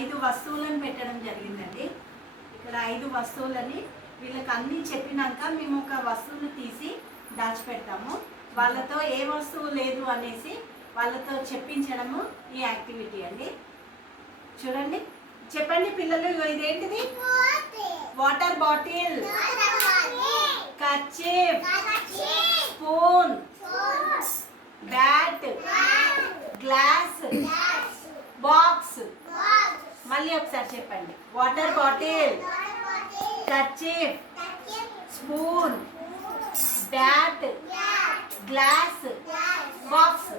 5 వస్తువులను పెట్టడం జరిగిందండి. ఇక్కడ 5 వస్తువులని వీళ్ళకి అన్నీ చెప్పినాక మేము ఒక వస్తువును తీసి దాచిపెడతాము. వాళ్ళతో ఏ వస్తువు లేదు అనేసి వాళ్ళతో చెప్పించడము ఈ యాక్టివిటీ అండి. చూడండి, చెప్పండి పిల్లలు, ఇదేంటిది? Water bottle, kerchief, spoon, bat, glass, box. మళ్ళీ ఒకసారి చెప్పండి. Water bottle, kerchief, spoon, bat, glass, box.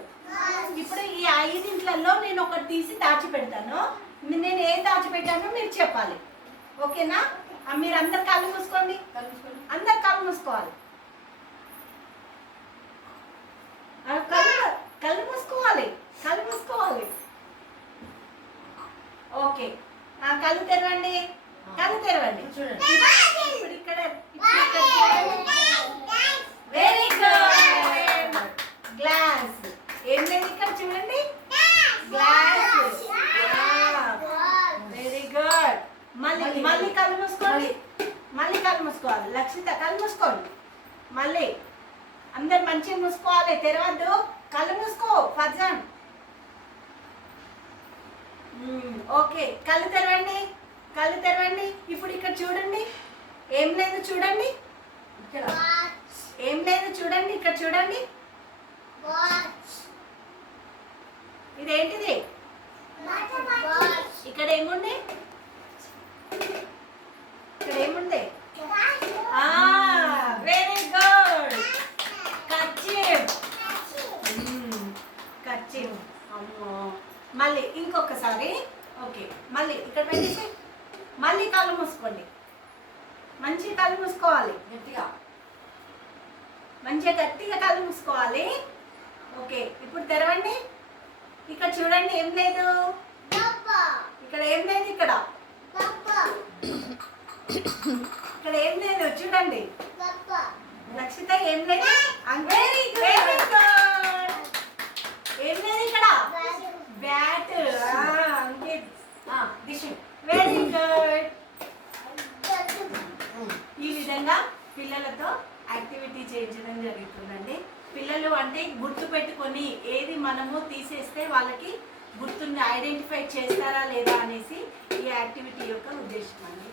ఇప్పుడు ఈ 5 నేను ఒకటి తీసి దాచిపెడతాను. నేను ఏం దాచిపెట్టానో మీరు చెప్పాలి, ఓకేనా? మీరు అందరు కళ్ళు మూసుకోండి, అందరు కళ్ళు మూసుకోవాలి, కళ్ళు మూసుకోవాలి, కళ్ళు మూసుకోవాలి. ఓకే, కళ్ళు తెరవండి, కళ్ళు తెరవండి. చూడండి, ఇప్పుడు ఇక్కడ వెరీ గుడ్. గ్లాస్ ఏం లేదు ఇక్కడ, చూడండి, గ్లాస్. Very good. మళ్ళీ కళ్ళు మూసుకోండి, మళ్ళీ కళ్ళు మూసుకోవాలి. లక్షిత కళ్ళు మూసుకోండి, మళ్ళీ అందరు మంచిగా మూసుకోవాలి, తెరవద్దు. కళ్ళు మూసుకో ఫర్జాన్. ఓకే, కళ్ళు తెరవండి, కళ్ళు తెరవండి. ఇప్పుడు ఇక్కడ చూడండి, ఏం లేదు చూడండి, ఇక్కడ ఏం లేదు చూడండి, ఇక్కడ చూడండి. ఇదేంటిది? ఇక్కడ ఏముంది? ఇక్కడ ఏముంది? Very good. Kerchief, kerchief. అమ్మో, మళ్ళీ ఇంకొకసారి. ఓకే, మళ్ళీ ఇక్కడ పెట్టేసి మళ్ళీ కళ్ళు మూసుకోండి, మంచిగా కళ్ళు మూసుకోవాలి, గట్టిగా, మంచిగా గట్టిగా కళ్ళు మూసుకోవాలి. ఓకే, ఇప్పుడు తెరవండి. ఇక్కడ చూడండి, ఏం లేదు, ఇక్కడ ఏం లేదు, ఇక్కడ ఇక్కడ ఏం లేదు చూడండి. లక్షిత ఏం లేదు, వెరీ గుడ్. ఏం లేదు ఇక్కడ, బ్యాట్, వెరీ గుడ్. ఈ విధంగా పిల్లలతో యాక్టివిటీ చేయించడం జరుగుతుందండి. పిల్లలు అంటే గుర్తు పెట్టుకొని ఏది మనము తీసేస్తే వాళ్ళకి గుర్తుని ఐడెంటిఫై చేస్తారా లేదా అనేసి ఈ యాక్టివిటీ యొక్క ఉద్దేశం అండి.